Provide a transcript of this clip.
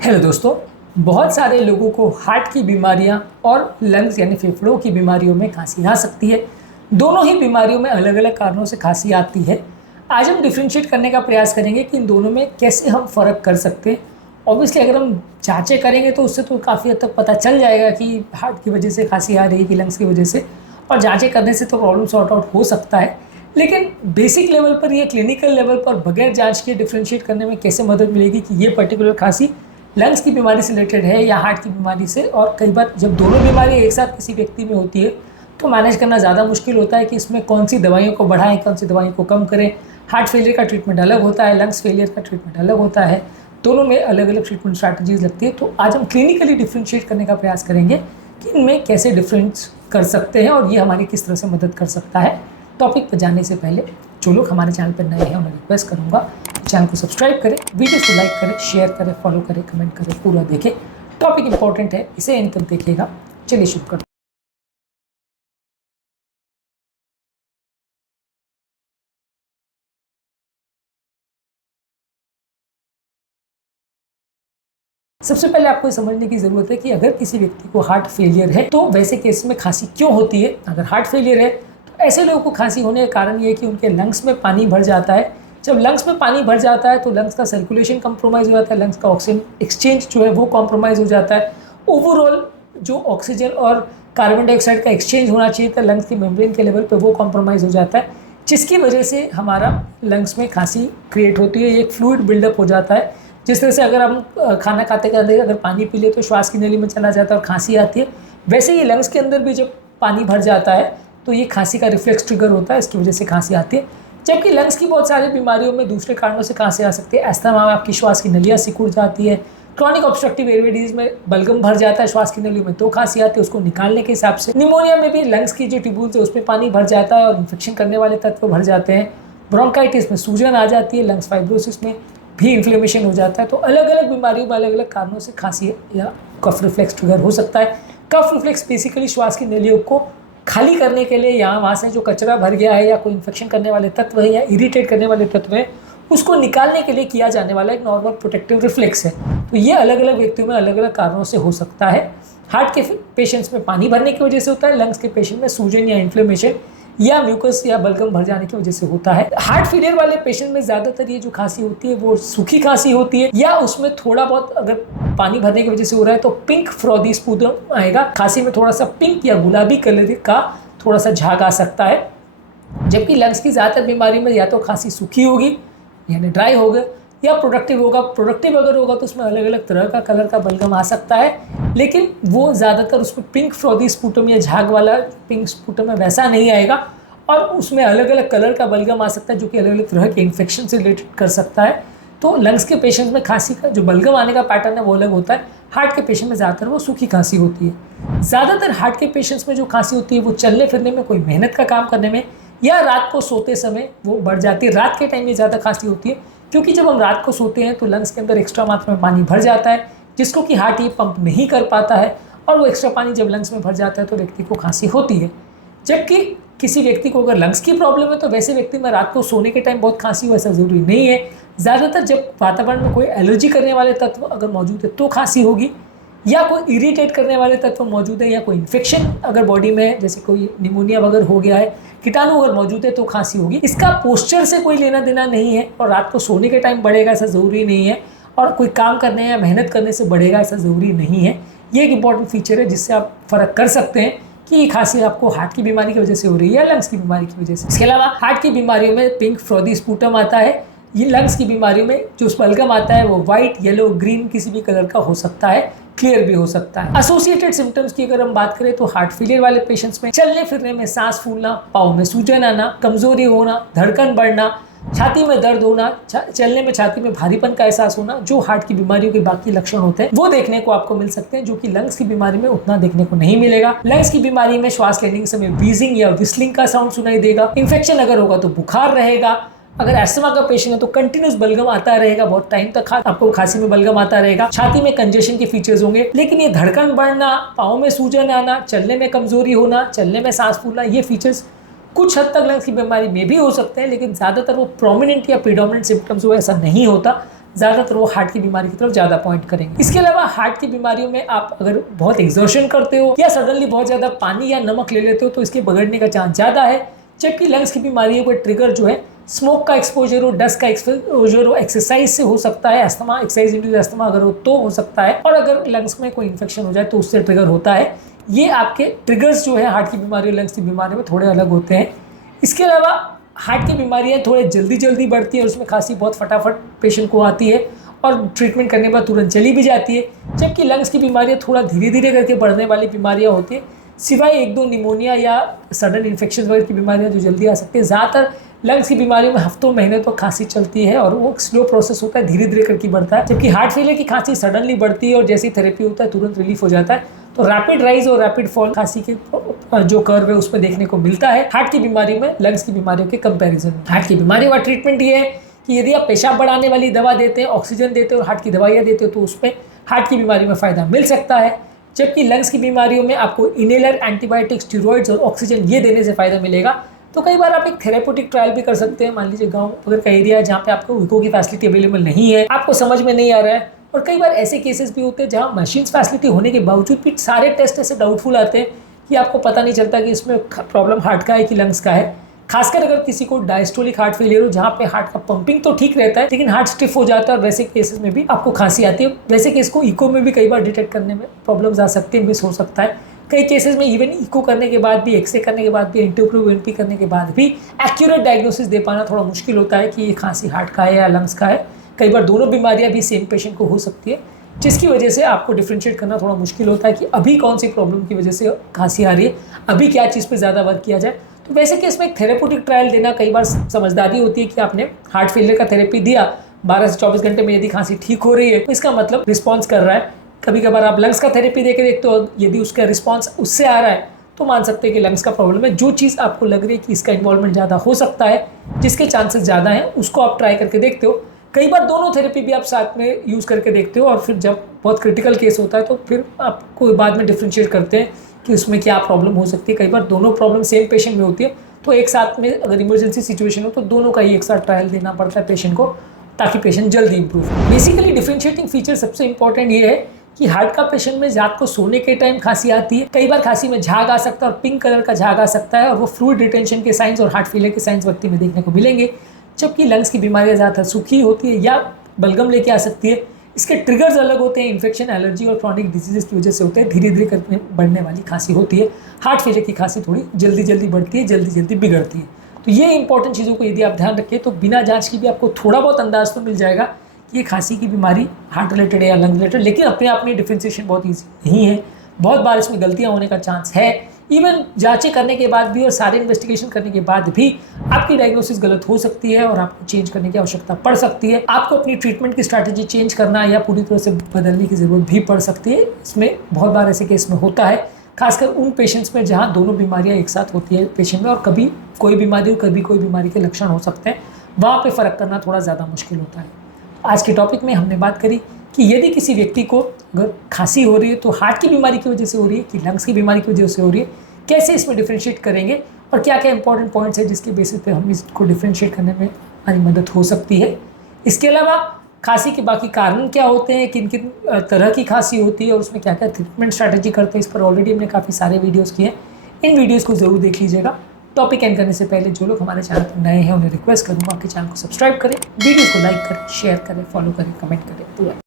Hello दोस्तों। बहुत सारे लोगों को हार्ट की बीमारियां और लंग्स यानी फेफड़ों की बीमारियों में खांसी आ सकती है। दोनों ही बीमारियों में अलग अलग कारणों से खांसी आती है। आज हम डिफ्रेंशिएट करने का प्रयास करेंगे कि इन दोनों में कैसे हम फ़र्क कर सकते हैं। ऑब्वियसली अगर हम जांचें करेंगे तो उससे तो काफ़ी हद तक पता चल जाएगा कि हार्ट की वजह से खांसी आ रही है कि लंग्स की वजह से, और जांचें करने से तो प्रॉब्लम सॉर्ट आउट हो सकता है। लेकिन बेसिक लेवल पर या क्लिनिकल लेवल पर बगैर जांच के डिफ्रेंशिएट करने में कैसे मदद मिलेगी कि ये पर्टिकुलर खांसी लंग्स की बीमारी से रिलेटेड है या हार्ट की बीमारी से। और कई बार जब दोनों बीमारियां एक साथ किसी व्यक्ति में होती है तो मैनेज करना ज़्यादा मुश्किल होता है कि इसमें कौन सी दवाइयों को बढ़ाएं, कौन सी दवाइयों को कम करें। हार्ट फेलियर का ट्रीटमेंट अलग होता है, लंग्स फेलियर का ट्रीटमेंट अलग होता है, दोनों में अलग अलग ट्रीटमेंट स्ट्रैटेजीज लगती है। तो आज हम क्लिनिकली डिफ्रेंशिएट करने का प्रयास करेंगे कि इनमें कैसे डिफरेंस कर सकते हैं और ये हमारी किस तरह से मदद कर सकता है। टॉपिक पर जाने से पहले जो लोग हमारे चैनल पर नए हैं उन्हें रिक्वेस्ट करूंगा चैनल को सब्सक्राइब करें, वीडियो को लाइक करें, शेयर करें, फॉलो करें, कमेंट करें, पूरा देखें। टॉपिक इंपॉर्टेंट है, इसे एंड तक देखिएगा। चलिए शुरू करते हैं। सबसे पहले आपको ये समझने की ज़रूरत है कि अगर किसी व्यक्ति को हार्ट फेलियर है तो वैसे केस में खांसी क्यों होती है। अगर हार्ट फेलियर है तो ऐसे लोगों को खांसी होने का कारण ये है कि उनके लंग्स में पानी भर जाता है। जब लंग्स में पानी भर जाता है तो लंग्स का सर्कुलेशन कंप्रोमाइज़ हो जाता है, लंग्स का ऑक्सीजन एक्सचेंज जो है वो कॉम्प्रोमाइज़ हो जाता है। ओवरऑल जो ऑक्सीजन और कार्बन डाइऑक्साइड का एक्सचेंज होना चाहिए था लंग्स की मेम्ब्रेन के लेवल पर, वो कॉम्प्रोमाइज़ हो जाता है, जिसकी वजह से हमारा लंग्स में खांसी क्रिएट होती है। एक फ्लूइड बिल्डअप हो जाता है। जिस तरह से अगर हम खाना खाते खाते अगर पानी पी ले तो श्वास की नली में चला जाता है और खांसी आती है, वैसे ही लंग्स के अंदर भी जब पानी भर जाता है तो ये खांसी का रिफ्लेक्स ट्रिगर होता है, इसकी वजह से खांसी आती है। जबकि लंग्स की बहुत सारी बीमारियों में दूसरे कारणों से खांसी आ सकती है। अस्थमा में आपकी श्वास की नलियाँ सिकुड़ जाती है, क्रॉनिक ऑब्स्ट्रक्टिव एयरवे डिजीज में बलगम भर जाता है श्वास की नली में तो खांसी आती है, उसको निकालने के हिसाब से। निमोनिया में भी लंग्स की जो ट्यूब्यूल्स है उसमें पानी भर जाता है और इन्फेक्शन करने वाले तत्व भर जाते हैं। ब्रोंकाइटिस में सूजन आ जाती है, लंग्स फाइब्रोसिस में भी इन्फ्लेमेशन हो जाता है। तो अलग अलग बीमारियों में अलग अलग कारणों से खांसी या कफ रिफ्लेक्स ट्रिगर हो सकता है। कफ रिफ्लेक्स बेसिकली श्वास की नलियों को खाली करने के लिए, यहाँ वहाँ से जो कचरा भर गया है या कोई इन्फेक्शन करने वाले तत्व है या इरिटेट करने वाले तत्व है, उसको निकालने के लिए किया जाने वाला एक नॉर्मल प्रोटेक्टिव रिफ्लेक्स है। तो ये अलग अलग व्यक्तियों में अलग अलग कारणों से हो सकता है। हार्ट के पेशेंट्स में पानी भरने की वजह से होता है, लंग्स के पेशेंट में सूजन या इन्फ्लेमेशन या म्यूकस या बलगम भर जाने की वजह से होता है। हार्ट फेलियर वाले पेशेंट में ज़्यादातर ये जो खांसी होती है वो सूखी खांसी होती है, या उसमें थोड़ा बहुत अगर पानी भरने की वजह से हो रहा है तो पिंक फ्रॉदी स्पूटम आएगा। खांसी में थोड़ा सा पिंक या गुलाबी कलर का थोड़ा सा झाग आ सकता है। जबकि लंग्स की ज़्यादातर बीमारी में या तो खांसी सूखी होगी यानी ड्राई होगा, या प्रोडक्टिव होगा। प्रोडक्टिव अगर होगा तो उसमें अलग अलग तरह का कलर का बलगम आ सकता है, लेकिन वो ज़्यादातर उसमें पिंक फ्रॉदी स्पूटम या झाग वाला पिंक स्पूटम में वैसा नहीं आएगा, और उसमें अलग अलग कलर का बलगम आ सकता है जो कि अलग अलग तरह के इन्फेक्शन से रिलेटेड कर सकता है। तो लंग्स के पेशेंट्स में खांसी का जो बलगम आने का पैटर्न है वो अलग होता है। हार्ट के पेशेंट में ज़्यादातर वो सूखी खांसी होती है। ज़्यादातर हार्ट के पेशेंट्स में जो खांसी होती है वो चलने फिरने में, कोई मेहनत का काम करने में, या रात को सोते समय वो बढ़ जाती है। रात के टाइम में ज़्यादा खांसी होती है क्योंकि जब हम रात को सोते हैं तो लंग्स के अंदर एक्स्ट्रा मात्रा में पानी भर जाता है जिसको कि हार्ट ये पंप नहीं कर पाता है, और वो एक्स्ट्रा पानी जब लंग्स में भर जाता है तो व्यक्ति को खांसी होती है। जबकि किसी व्यक्ति को अगर लंग्स की प्रॉब्लम है तो वैसे व्यक्ति में रात को सोने के टाइम बहुत खांसी हो ऐसा ज़रूरी नहीं है। ज़्यादातर जब वातावरण में कोई एलर्जी करने वाले तत्व अगर मौजूद है तो खांसी होगी, या कोई इरिटेट करने वाले तत्व मौजूद है, या कोई इन्फेक्शन अगर बॉडी में जैसे कोई निमोनिया वगैरह हो गया है, कीटाणु अगर मौजूद है तो खांसी होगी। इसका पोस्चर से कोई लेना देना नहीं है, और रात को सोने के टाइम बढ़ेगा ऐसा ज़रूरी नहीं है, और कोई काम करने या मेहनत करने से बढ़ेगा ऐसा ज़रूरी नहीं है। ये एक इंपॉर्टेंट फीचर है जिससे आप फ़र्क कर सकते हैं कि ये खांसी आपको हार्ट की बीमारी की वजह से हो रही है या लंग्स की बीमारी की वजह से। इसके अलावा हार्ट की बीमारियों में पिंक फ्रॉदी स्पूटम आता है। ये लंग्स की बीमारियों में जो बलगम आता है वो वाइट, येलो, ग्रीन किसी भी कलर का हो सकता है, क्लियर भी हो सकता है। एसोसिएटेड सिम्टम्स की अगर हम बात करें तो हार्ट फेलियर वाले पेशेंट्स में चलने फिरने में सांस फूलना, पाँव में सूजन आना, कमजोरी होना, धड़कन बढ़ना, छाती में दर्द होना, चलने में छाती में भारीपन का एहसास होना, जो हार्ट की बीमारियों के बाकी लक्षण होते हैं वो देखने को आपको मिल सकते हैं, जो कि लंग्स की बीमारी में उतना देखने को नहीं मिलेगा। लंग्स की बीमारी में श्वास लेने के समय व्हीजिंग या विस्लिंग का साउंड सुनाई देगा। इन्फेक्शन अगर होगा तो बुखार रहेगा। अगर अस्थमा का पेशेंट है तो कंटिन्यूस बलगम आता रहेगा, बहुत टाइम तक आपको खांसी में बलगम आता रहेगा। छाती में कंजेशन के फीचर्स होंगे, लेकिन ये धड़कन बढ़ना, पाँव में सूजन आना, चलने में कमजोरी होना, चलने में सांस फूलना, ये फीचर्स कुछ हद तक लंग्स की बीमारी में भी हो सकते हैं, लेकिन ज़्यादातर वो प्रोमिनेंट या प्रीडोमिनेंट सिम्टम्स हो ऐसा नहीं होता। ज़्यादातर वो हार्ट की बीमारी की तरफ ज़्यादा पॉइंट करेंगे। इसके अलावा हार्ट की बीमारियों में आप अगर बहुत एक्सर्शन करते हो या सडनली बहुत ज़्यादा पानी या नमक ले लेते हो तो इसके बिगड़ने का चांस ज़्यादा है। जबकि लंग्स की बीमारियों का ट्रिगर जो है स्मोक का एक्सपोजर हो, डस्ट का एक्सपोजर हो, एक्सरसाइज से हो सकता है, अस्थमा, एक्सरसाइज इंड्यूस्ड अस्थमा अगर हो तो हो सकता है, और अगर लंग्स में कोई इन्फेक्शन हो जाए तो उससे ट्रिगर होता है। ये आपके ट्रिगर्स जो है हार्ट की बीमारी और लंग्स की बीमारी में थोड़े अलग होते हैं। इसके अलावा हार्ट की बीमारियाँ थोड़े जल्दी बढ़ती है और उसमें खांसी बहुत फटाफट पेशेंट को आती है और ट्रीटमेंट करने के बाद तुरंत चली भी जाती है। जबकि लंग्स की बीमारियाँ थोड़ा धीरे धीरे करके बढ़ने वाली बीमारियाँ होती है, सिवाय 1-2 निमोनिया या सडन इन्फेक्शन वगैरह की बीमारियाँ जो जल्दी आ सकती है। ज़्यादातर लंग्स की बीमारियों में हफ्तों महीने तो खांसी चलती है और वो स्लो प्रोसेस होता है, धीरे धीरे करके बढ़ता है। जबकि हार्ट फेलियर की खांसी सडनली बढ़ती है और जैसी थेरेपी होता है तुरंत रिलीफ हो जाता है। तो रैपिड राइज और रैपिड फॉल खांसी के जो कर्व है उसमें देखने को मिलता है हार्ट की बीमारी में लंग्स की बीमारियों के कंपैरिजन में। हार्ट की बीमारियों का ट्रीटमेंट ये है कि यदि आप पेशाब बढ़ाने वाली दवा देते हैं, ऑक्सीजन देते हो और हार्ट की दवाइयाँ देते हो तो उसमें हार्ट की बीमारी में फ़ायदा मिल सकता है। जबकि लंग्स की बीमारियों में आपको इनहेलर, एंटीबायोटिक्स, स्टेरॉइड्स और ऑक्सीजन ये देने से फ़ायदा मिलेगा। तो कई बार आप एक थेरेप्यूटिक ट्रायल भी कर सकते हैं। मान लीजिए गाँव वगैरह का एरिया है जहाँ पे आपको इको की फैसिलिटी अवेलेबल नहीं है, आपको समझ में नहीं आ रहा है, और कई बार ऐसे केसेस भी होते हैं जहाँ मशीन फैसिलिटी होने के बावजूद भी सारे टेस्ट ऐसे डाउटफुल आते हैं कि आपको पता नहीं चलता कि इसमें प्रॉब्लम हार्ट का है कि लंग्स का है। खासकर अगर किसी को डायस्टोलिक हार्ट फेलियर हो जहाँ पे हार्ट का पंपिंग तो ठीक रहता है लेकिन हार्ट स्टिफ हो जाता है, और वैसे केसेस में भी आपको खांसी आती है। वैसे केस को इको में भी कई बार डिटेक्ट करने में प्रॉब्लम्स आ सकती है, मिस हो सकता है। कई केसेस में इवन इको करने के बाद भी, एक्सरे करने के बाद भी, एंटीओप्रोएनपी करने के बाद भी एक्यूरेट डायग्नोसिस दे पाना थोड़ा मुश्किल होता है कि ये खांसी हार्ट का है या लंग्स का है। कई बार दोनों बीमारियां भी सेम पेशेंट को हो सकती है, जिसकी वजह से आपको डिफ्रेंशिएट करना थोड़ा मुश्किल होता है कि अभी कौन सी प्रॉब्लम की वजह से खांसी आ रही है, अभी क्या चीज़ पे ज़्यादा वर्क किया जाए। तो वैसे केस में एक थेरेप्यूटिक ट्रायल देना कई बार समझदारी होती है कि आपने हार्ट फेलियर का थेरेपी दिया, 12 से 24 घंटे में यदि खांसी ठीक हो रही है तो इसका मतलब रिस्पॉन्स कर रहा है। कभी कभार आप लंग्स का थेरेपी देके देखते हो, यदि उसका रिस्पॉन्स उससे आ रहा है तो मान सकते हैं कि लंग्स का प्रॉब्लम है। जो चीज़ आपको लग रही है कि इसका इन्वॉल्वमेंट ज़्यादा हो सकता है, जिसके चांसेस ज़्यादा हैं, उसको आप ट्राई करके देखते हो। कई बार दोनों थेरेपी भी आप साथ में यूज़ करके देखते हो और फिर जब बहुत क्रिटिकल केस होता है तो फिर आपको बाद में डिफ्रेंशिएट करते हैं कि उसमें क्या प्रॉब्लम हो सकती है। कई बार दोनों प्रॉब्लम सेम पेशेंट में होती है तो एक साथ में अगर इमरजेंसी सिचुएशन हो तो दोनों का ही एक साथ ट्रायल देना पड़ता है पेशेंट को, ताकि पेशेंट जल्दी इंप्रूव हो। बेसिकली डिफ्रेंशिएटिंग फीचर सबसे इंपॉर्टेंट ये है कि हार्ट का पेशेंट में रात को सोने के टाइम खांसी आती है। कई बार खांसी में झाग आ सकता है और पिंक कलर का झाग आ सकता है और वो फ्लूइड रिटेंशन के साइंस और हार्ट फेलियर के साइंस व्यक्ति में देखने को मिलेंगे। जबकि लंग्स की बीमारियां ज़्यादातर सूखी होती है या बलगम लेके आ सकती है। इसके ट्रिगर्स अलग होते हैं, इन्फेक्शन, एलर्जी और क्रॉनिक डिजीजेस की वजह से होते हैं। धीरे धीरे करके बढ़ने वाली खांसी होती है। हार्ट फेलियर की खांसी थोड़ी जल्दी बढ़ती है, जल्दी बिगड़ती है। तो ये इंपॉर्टेंट चीज़ों को यदि आप ध्यान रखें तो बिना जांच की भी आपको थोड़ा बहुत अंदाज तो मिल जाएगा कि ये खांसी की बीमारी हार्ट रिलेटेड है या लंग रिलेटेड। लेकिन अपने आप में डिफ्रेंशिएशन बहुत ईजी नहीं है, बहुत बार इसमें गलतियाँ होने का चांस है। इवन जांचें करने के बाद भी और सारे इन्वेस्टिगेशन करने के बाद भी आपकी डायग्नोसिस गलत हो सकती है और आपको चेंज करने की आवश्यकता पड़ सकती है। आपको अपनी ट्रीटमेंट की स्ट्रैटेजी चेंज करना या पूरी तरह से बदलने की ज़रूरत भी पड़ सकती है। इसमें बहुत बार ऐसे केस में होता है, खासकर उन पेशेंट्स में जहाँ दोनों बीमारियाँ एक साथ होती है पेशेंट में और कभी कोई बीमारी और कभी कोई बीमारी के लक्षण हो सकते हैं, वहाँ पर फ़र्क करना थोड़ा ज़्यादा मुश्किल होता है। आज के टॉपिक में हमने बात करी कि यदि किसी व्यक्ति को अगर खांसी हो रही है तो हार्ट की बीमारी की वजह से हो रही है कि लंग्स की बीमारी की वजह से हो रही है, कैसे इसमें डिफ्रेंशिएट करेंगे और क्या क्या इंपॉर्टेंट पॉइंट्स है जिसके बेसिस पे हम इसको डिफ्रेंशिएट करने में हमारी मदद हो सकती है। इसके अलावा खांसी के बाकी कारण क्या होते हैं, किन किन तरह की खांसी होती है और उसमें क्या क्या ट्रीटमेंट स्ट्रैटेजी करते हैं, इस पर ऑलरेडी हमने काफ़ी सारे वीडियोज़ किए हैं। इन वीडियोज़ को ज़रूर देख लीजिएगा। टॉपिक एंड करने से पहले जो लोग हमारे चैनल पर नए हैं उन्हें रिक्वेस्ट करूँगा कि चैनल को सब्सक्राइब करें, वीडियो को लाइक करें, शेयर करें, फॉलो करें, कमेंट करें।